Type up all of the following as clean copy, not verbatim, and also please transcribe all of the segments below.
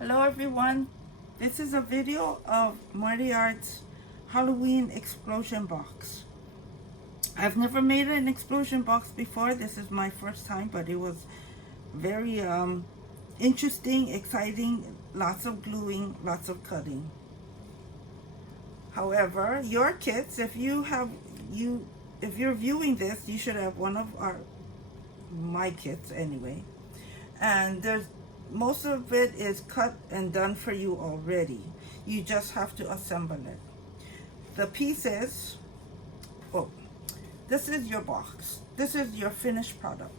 Hello everyone, this is a video of Mardiart's Halloween explosion box. I've never made an explosion box before. This is my first time, but it was very interesting, exciting, lots of gluing, lots of cutting. However, your kits, if you're viewing this, you should have one of my kits anyway. And most of it is cut and done for you already. You just have to assemble it. The pieces, oh, this is your box. This is your finished product.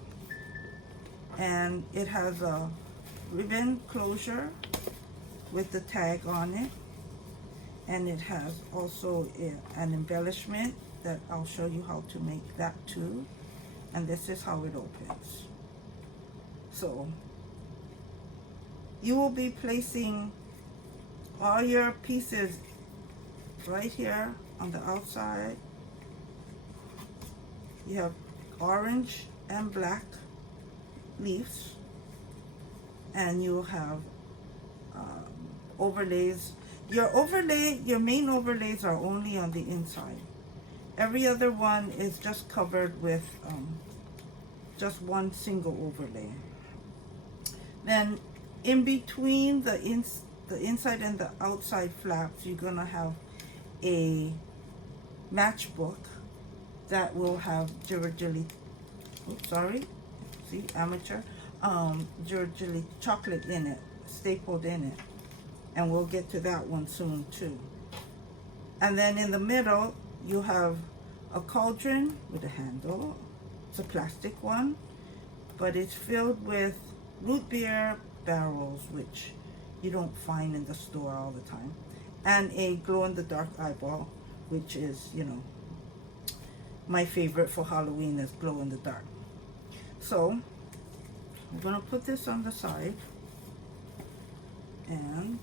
And it has a ribbon closure with the tag on it. And it has also an embellishment that I'll show you how to make that too. And this is how it opens. So you will be placing all your pieces right here on the outside. You have orange and black leaves, and you'll have overlays. Your main overlays are only on the inside. Every other one is just covered with just one single overlay. Then in between the inside and the outside flaps, you're gonna have a matchbook that will have amateur, chocolate in it, stapled in it. And we'll get to that one soon too. And then in the middle, you have a cauldron with a handle. It's a plastic one, but it's filled with root beer barrels, which you don't find in the store all the time, and a glow-in-the-dark eyeball, which is, my favorite for Halloween is glow-in-the-dark. So I'm gonna put this on the side, and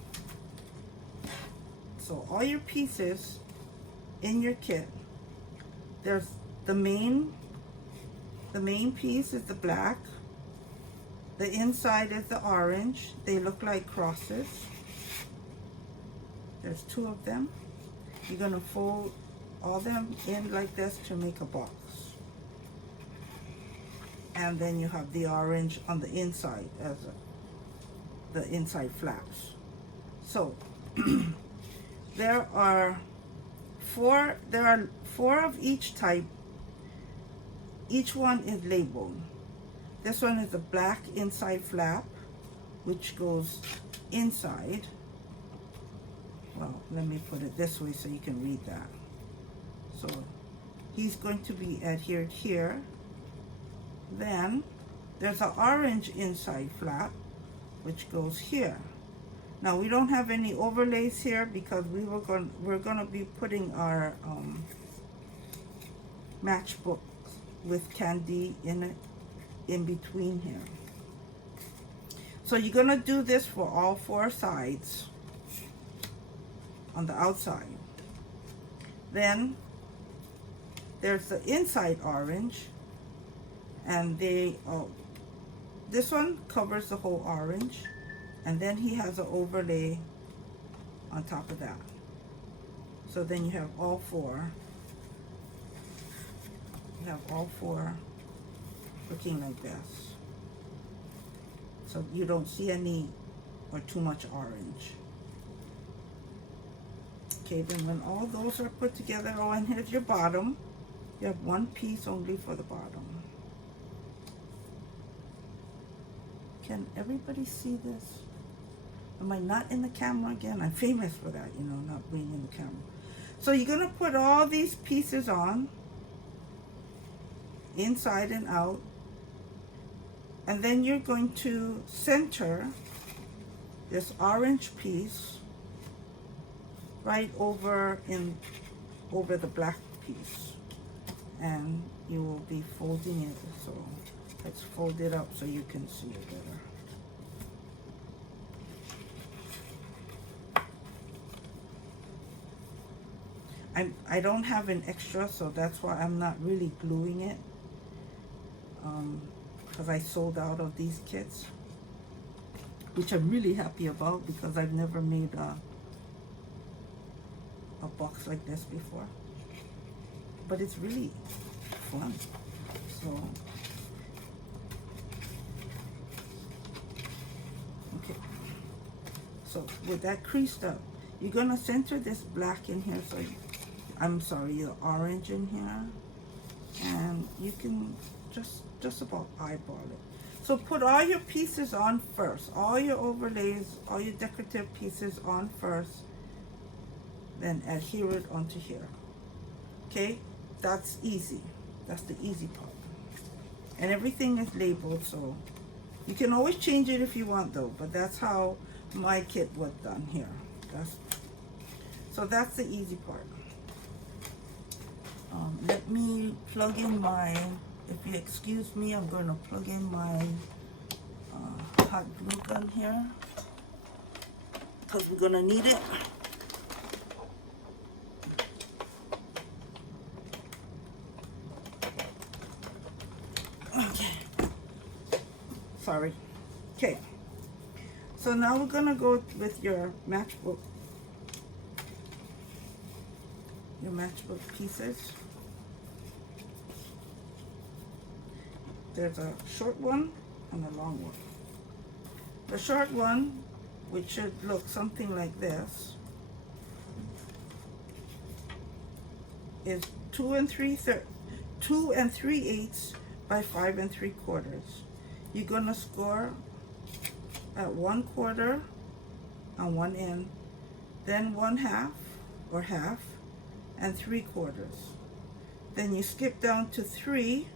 so all your pieces in your kit, there's the main piece is the black. The inside is the orange. They look like crosses. There's two of them. You're gonna fold all them in like this to make a box. And then you have the orange on the inside as the inside flaps. So there are four of each type. Each one is labeled. This one is a black inside flap, which goes inside. Well, let me put it this way so you can read that. So he's going to be adhered here. Then there's an orange inside flap, which goes here. Now we don't have any overlays here because we're gonna be putting our matchbook with candy in it in between here. So you're gonna do this for all four sides on the outside. Then there's the inside orange, and this one covers the whole orange, and then he has an overlay on top of that. So then you have all four. You have all four looking like this. So you don't see any or too much orange. Okay, then when all those are put together, oh, and here's your bottom. You have one piece only for the bottom. Can everybody see this? Am I not in the camera again? I'm famous for that, not being in the camera. So you're gonna put all these pieces on, inside and out, and then you're going to center this orange piece right over the black piece, and you will be folding it. So let's fold it up so you can see it better. I don't have an extra, so that's why I'm not really gluing it, because I sold out of these kits. which I'm really happy about because I've never made a box like this before. But it's really fun. So, okay. So with that creased up, you're gonna center this black in here. So I'm sorry, the orange in here, and you can just about eyeball it. So put all your pieces on first, all your overlays, all your decorative pieces on first, then adhere it onto here. Okay, that's easy. That's the easy part. And everything is labeled, so you can always change it if you want though, but that's how my kit was done here. So that's the easy part. Let me plug in my, if you excuse me, I'm going to plug in my hot glue gun here because we're going to need it. Okay. Sorry. Okay. So now we're going to go with your matchbook. Your matchbook pieces. There's a short one and a long one. The short one, which should look something like this, is 2 3/8 by 5 3/4. You're gonna score at 1/4 on one end, then 1/2 or half, and 3/4. Then you skip down to 3,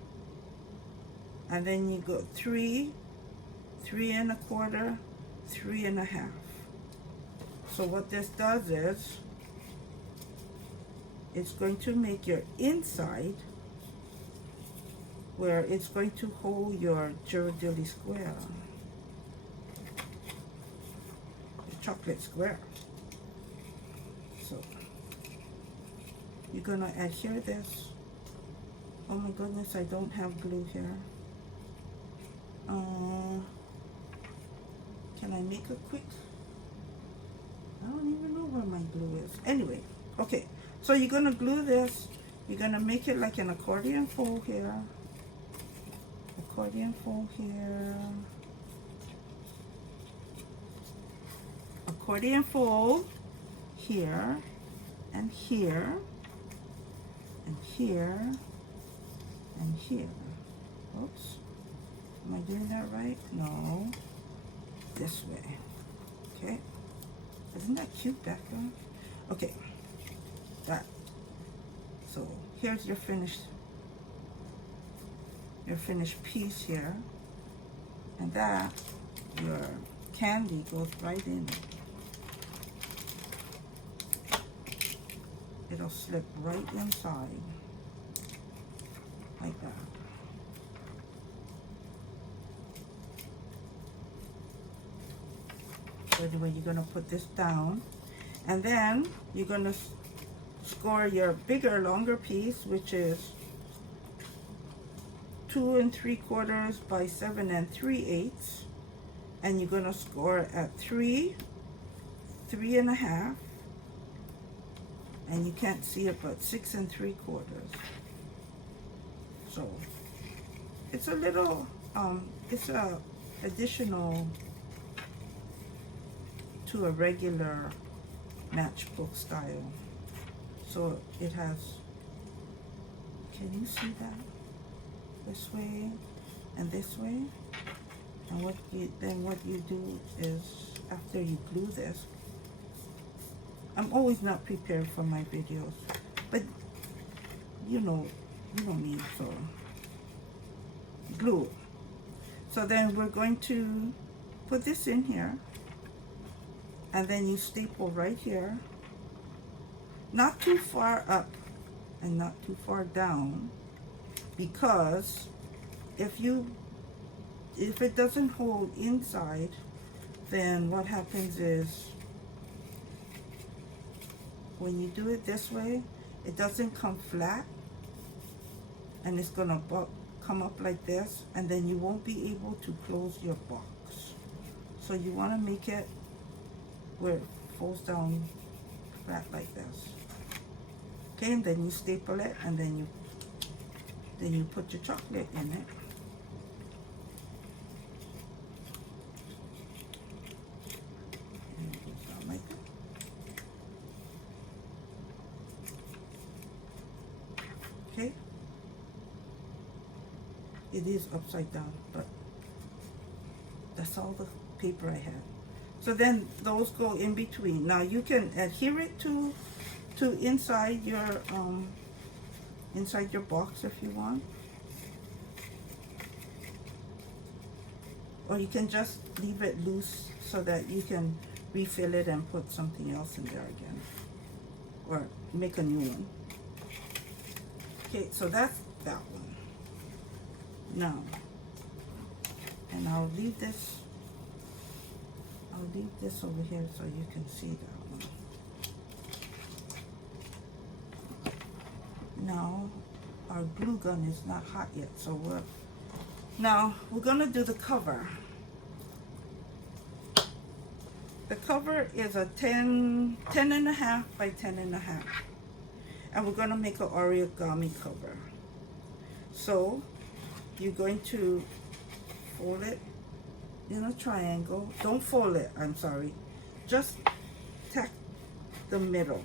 and then you go 3, 3 1/4, 3 1/2. So what this does is, it's going to make your inside where it's going to hold your Ghirardelli square, the chocolate square. So you're gonna adhere this. Oh my goodness, I don't have glue here. Can I make a quick? I don't even know where my glue is. Anyway, okay. So you're gonna glue this. You're gonna make it like an accordion fold here. Accordion fold here. Accordion fold here and here and here and here. Oops. Am I doing that right? No. This way. Okay. Isn't that cute background? Okay. That. So here's your finished piece here. And that, your candy goes right in. It'll slip right inside. Like that. So anyway, you're going to put this down, and then you're going to score your bigger, longer piece, which is 2 3/4 by 7 3/8, and you're going to score at 3, 3 1/2, and you can't see it, but 6 3/4. So it's a little, it's a additional to a regular matchbook style. So it has, can you see that? This way and this way. And what you do is, after you glue this, I'm always not prepared for my videos, but you know me, so glue. So then we're going to put this in here, and then you staple right here, not too far up and not too far down, because if it doesn't hold inside, then what happens is, when you do it this way, it doesn't come flat, and it's gonna come up like this, and then you won't be able to close your box. So you want to make it where it folds down flat like this. Okay, and then you staple it, and then you put your chocolate in it. And it goes down like that. Okay. It is upside down, but that's all the paper I have. So then those go in between. Now you can adhere it to inside your box if you want, or you can just leave it loose so that you can refill it and put something else in there again, or make a new one. Okay, so that's that one. Now, and I'll leave this over here so you can see that one. Now, our glue gun is not hot yet, so we're gonna do the cover. The cover is a 10 and a half by 10 and a half. And we're gonna make an origami cover. So, you're going to fold it in a triangle. Don't fold it, I'm sorry. Just tack the middle.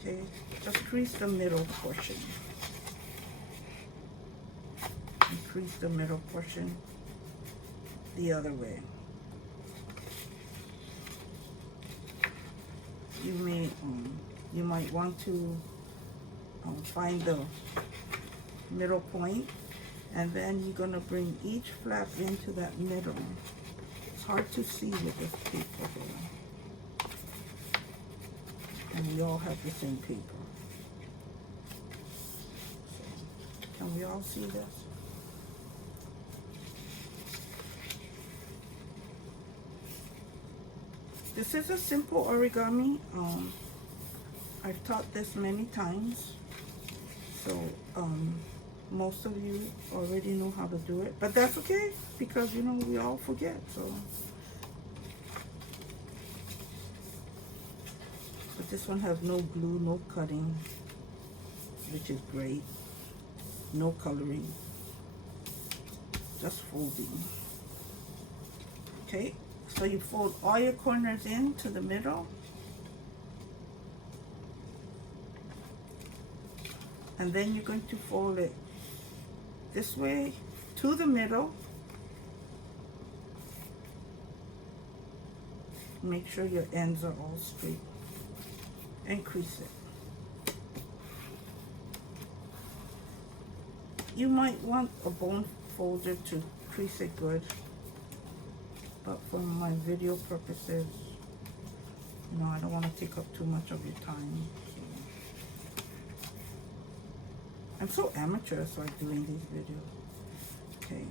Okay, just crease the middle portion. And crease the middle portion the other way. You might want to find the middle point, and then you're gonna bring each flap into that middle. It's hard to see with this paper here, and we all have the same paper. So, can we all see this? This is a simple origami. I've taught this many times, so most of you already know how to do it, but that's okay, because you know we all forget. So, but this one has no glue, no cutting, which is great. No coloring, just folding. Okay, so you fold all your corners into the middle, and then you're going to fold it this way to the middle. Make sure your ends are all straight, and crease it. You might want a bone folder to crease it good, but for my video purposes, you know, I don't want to take up too much of your time. I'm so amateur, so I'm doing these videos. Okay.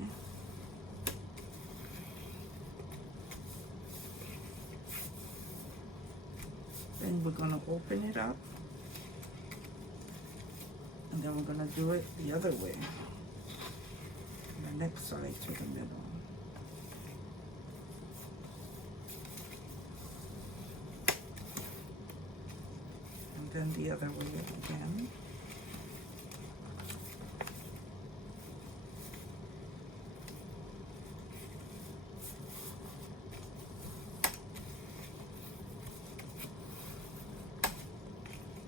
Then we're gonna open it up, and then we're gonna do it the other way. The next side to the middle. And then the other way again.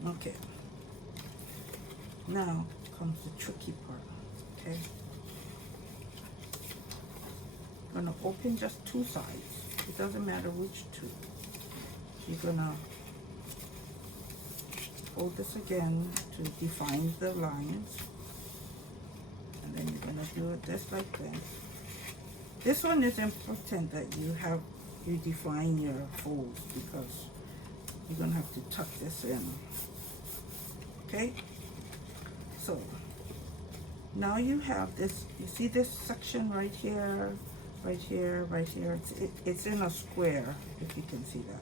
Okay, now comes the tricky part. Okay, I'm gonna open just two sides. It doesn't matter which two. You're gonna fold this again to define the lines, and then you're gonna do it just like this. This one is important that you define your folds, because you're gonna have to tuck this in. Okay, so now you have this. You see this section right here, right here, right here. It's in a square, if you can see that.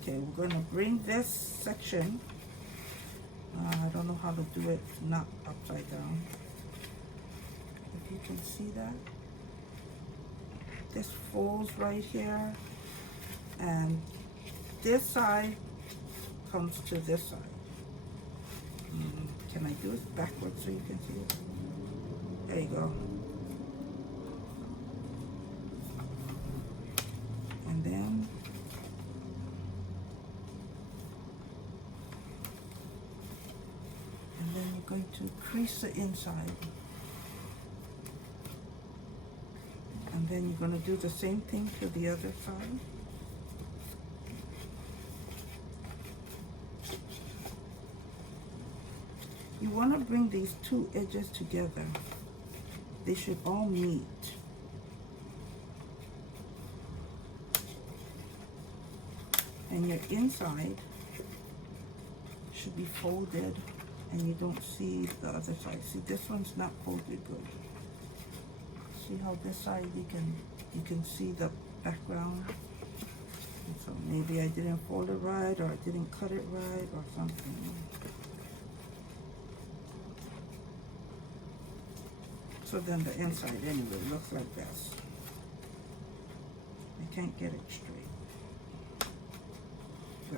Okay, we're gonna bring this section. I don't know how to do it not upside down. If you can see that. this folds right here, and this side comes to this side. Can I do it backwards so you can see it? There you go. And then you're going to crease the inside. And then you're going to do the same thing to the other side. You want to bring these two edges together. They should all meet. And your inside should be folded, and you don't see the other side. See, this one's not folded good. See how this side you can see the background. And so maybe I didn't fold it right, or I didn't cut it right, or something. So then the inside anyway looks like this. I can't get it straight. So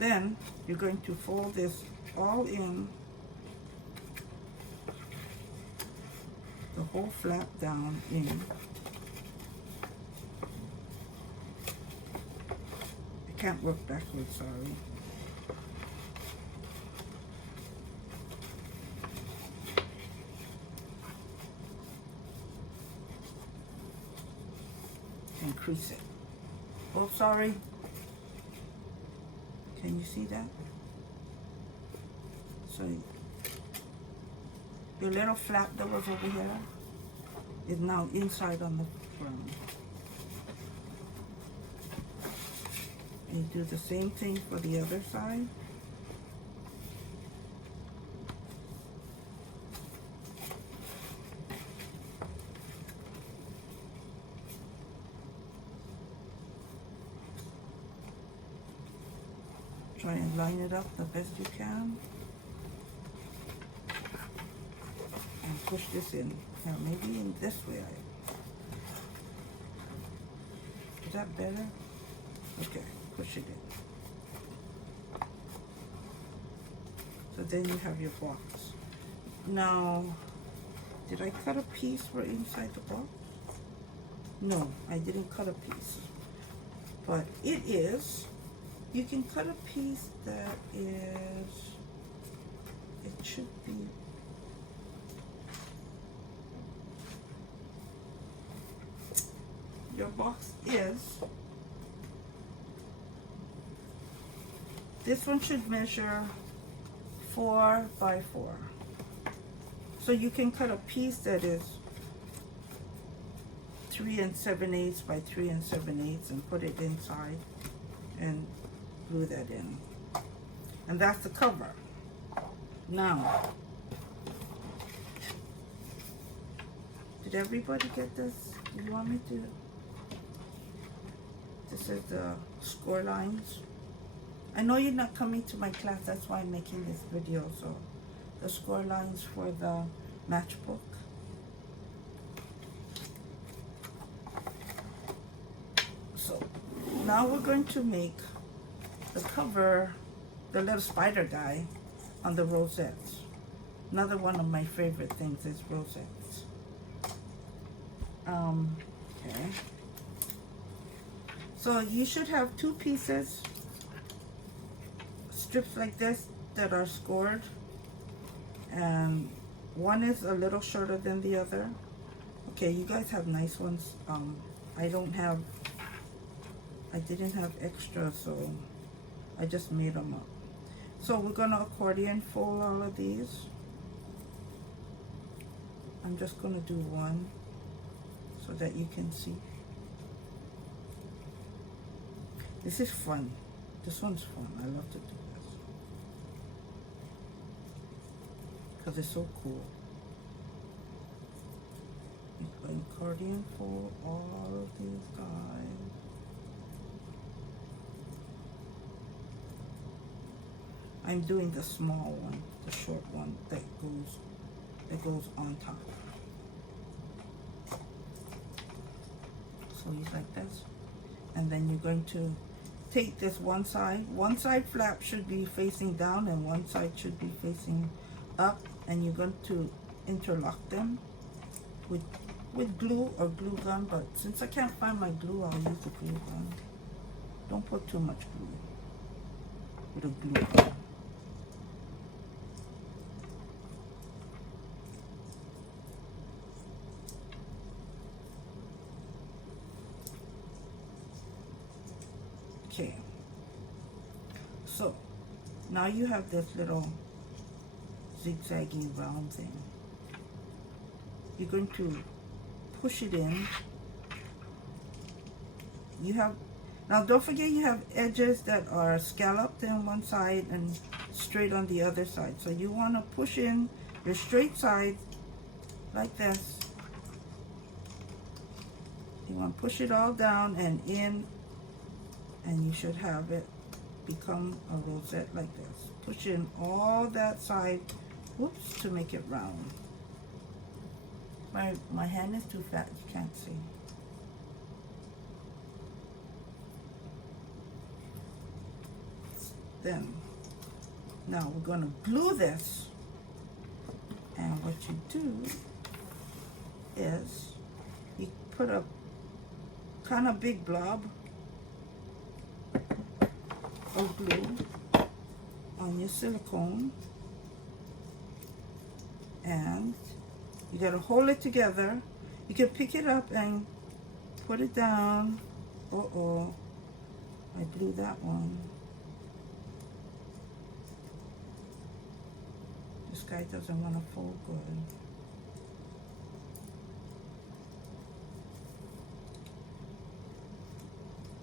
then you're going to fold this all in, the whole flap down in. I can't work backwards, sorry. And crease it. Oh, sorry. Can you see that? So your little flap that was over here is now inside on the front. And you do the same thing for the other side. Try and line it up the best you can. And push this in. Now maybe in this way. Is that better? Okay, push it in. So then you have your box. Now, did I cut a piece for inside the box? No, I didn't cut a piece. But it is, you can cut a piece that is, it should be, your box is, this one should measure 4 by 4. So you can cut a piece that is 3 7/8 by 3 7/8 and put it inside and glue that in. And that's the cover. Now, did everybody get this? Do you want me to? This is the score lines. I know you're not coming to my class, that's why I'm making this video. So the score lines for the matchbook. So now we're going to make the cover, the little spider guy on the rosettes. Another one of my favorite things is rosettes. Okay. So you should have 2 pieces, strips like this that are scored, and one is a little shorter than the other. Okay, you guys have nice ones. I didn't have extra, so I just made them up. So we're gonna accordion fold all of these. I'm just gonna do one so that you can see. This is fun. This one's fun. I love to do this because it's so cool. You can accordion fold all of these guys. I'm doing the small one, the short one that goes on top. So he's like this. And then you're going to take this one side flap should be facing down and one side should be facing up, and you're going to interlock them with glue or glue gun, but since I can't find my glue, I'll use the glue gun. Don't put too much glue with a glue gun. Okay, so now you have this little zigzaggy round thing. You're going to push it in. You have, now don't forget you have edges that are scalloped on one side and straight on the other side. So you want to push in your straight side like this. You want to push it all down and in, and you should have it become a rosette like this. Push in all that side, whoops, to make it round. My hand is too fat, you can't see. Then, now we're going to glue this, and what you do is you put a kind of big blob of glue on your silicone, and you gotta hold it together. You can pick it up and put it down. Uh-oh, I blew that one. This guy doesn't want to fold good.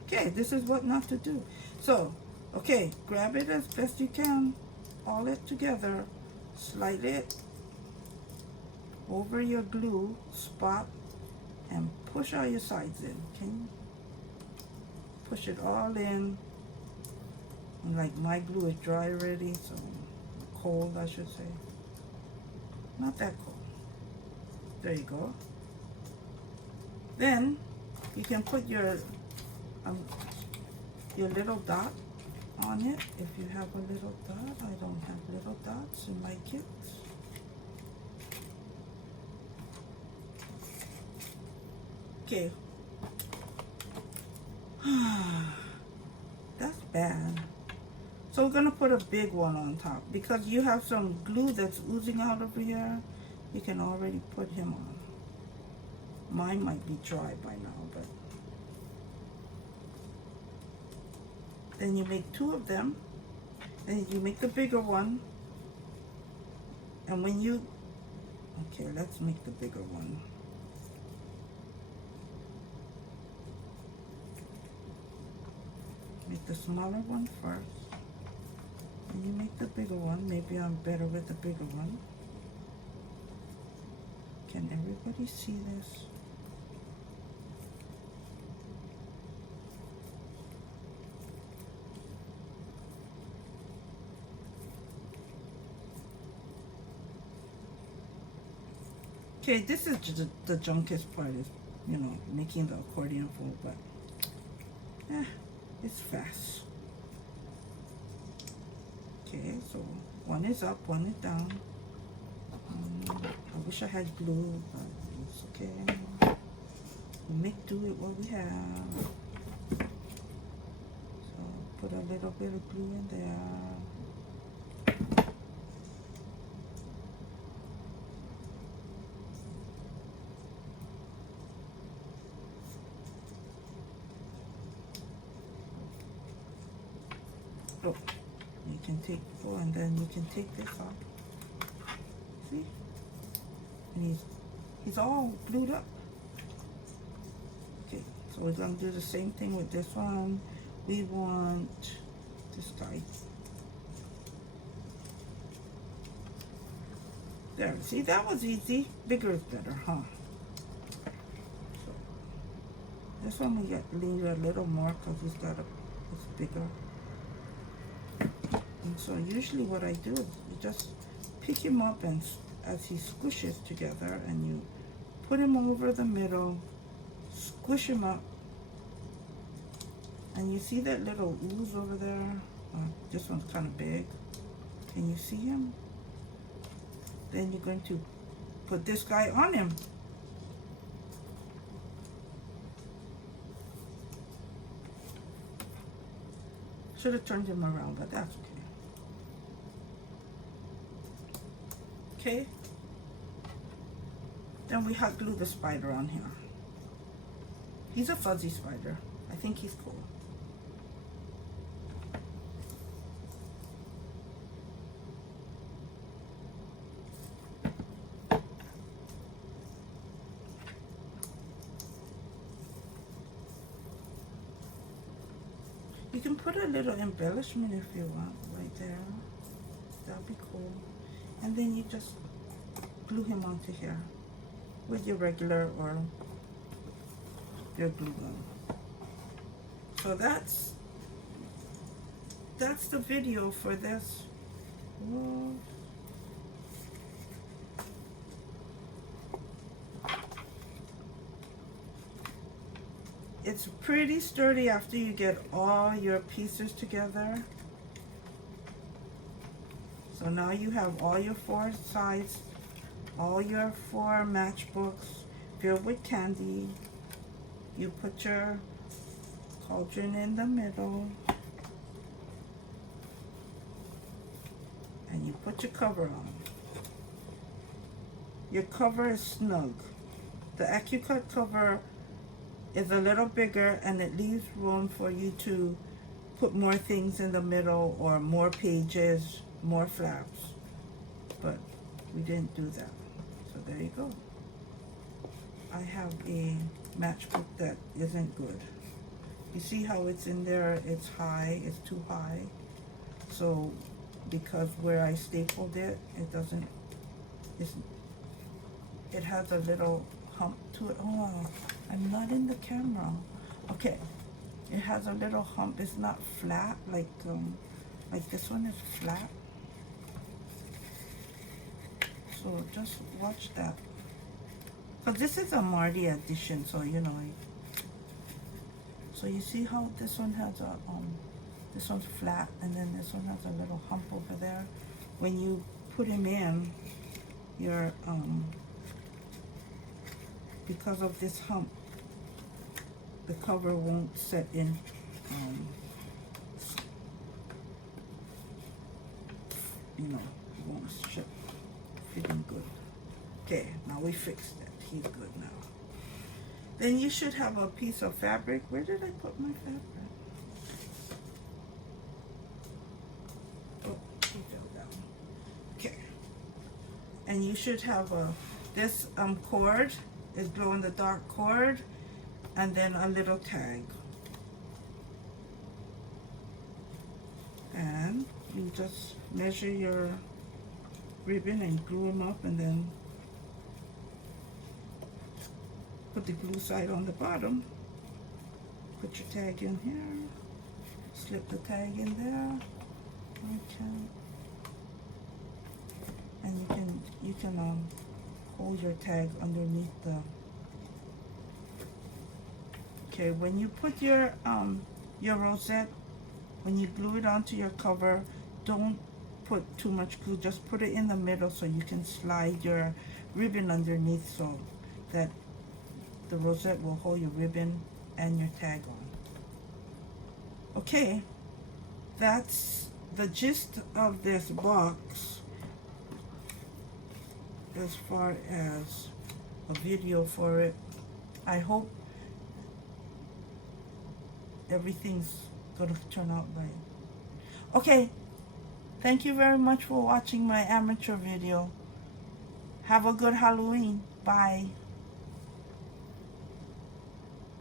Okay, this is what not to do. So, okay, grab it as best you can, all it together, slide it over your glue spot, and push all your sides in, okay? Push it all in. And like my glue is dry already, so cold I should say. Not that cold. There you go. Then you can put your little dot on it if you have a little dot. I don't have little dots in my kits. Okay. That's bad. So we're gonna put a big one on top because you have some glue that's oozing out over here. You can already put him on. Mine might be dry by now, but then you make two of them, and you make the bigger one. And when you, okay, let's make the bigger one. Make the smaller one first, and you make the bigger one. Maybe I'm better with the bigger one. Can everybody see this? Okay, this is just the junkiest part, is, you know, making the accordion fold, but it's fast. Okay, so one is up, one is down. I wish I had glue, but it's okay. We'll make do with what we have. So put a little bit of glue in there. Oh, you can take, oh, and then you can take this off. See? And he's all glued up. Okay, so we're gonna do the same thing with this one. We want this guy. There, see, that was easy. Bigger is better, huh? So this one we need a little more because it's bigger. And so usually what I do is you just pick him up, and as he squishes together, and you put him over the middle, squish him up, And you see that little ooze over there? This one's kind of big. Can you see him? Then you're going to put this guy on him. Should have turned him around, but that's okay. Okay. Then we hot glue the spider on here. He's a fuzzy spider. I think he's cool. You can put a little embellishment if you want, right there. That'll be cool. And then you just glue him onto here with your regular or your glue gun. So that's the video for this. Whoa. It's pretty sturdy after you get all your pieces together. So now you have all your 4 sides, all your 4 matchbooks filled with candy. You put your cauldron in the middle. And you put your cover on. Your cover is snug. The Accucut cover is a little bigger and it leaves room for you to put more things in the middle or more pages, more flaps. But we didn't do that. So there you go. I have a matchbook that isn't good. You see how it's in there, it's high, it's too high. So because where I stapled it, it has a little hump to it. Oh, I'm not in the camera. Okay, it has a little hump. It's not flat like this one is flat. So just watch that. So this is a Mardiart edition, so you know. So you see how this one has a this one's flat, and then this one has a little hump over there. When you put him in, your because of this hump, the cover won't set in. You know, it won't fit in good. Okay, now we fixed it. He's good now. Then you should have a piece of fabric. Where did I put my fabric? Oh, he fell down. Okay. And you should have this cord is glow-in-the-dark cord, and then a little tag. And you just measure your ribbon and glue them up, and then put the glue side on the bottom. Put your tag in here. Slip the tag in there. Okay. And you can hold your tag underneath the. Okay, when you put your rosette, when you glue it onto your cover, don't put too much glue. Just put it in the middle so you can slide your ribbon underneath so that the rosette will hold your ribbon and your tag on. Okay, that's the gist of this box as far as a video for it. I hope everything's gonna turn out right. Okay, thank you very much for watching my amateur video. Have a good Halloween. Bye.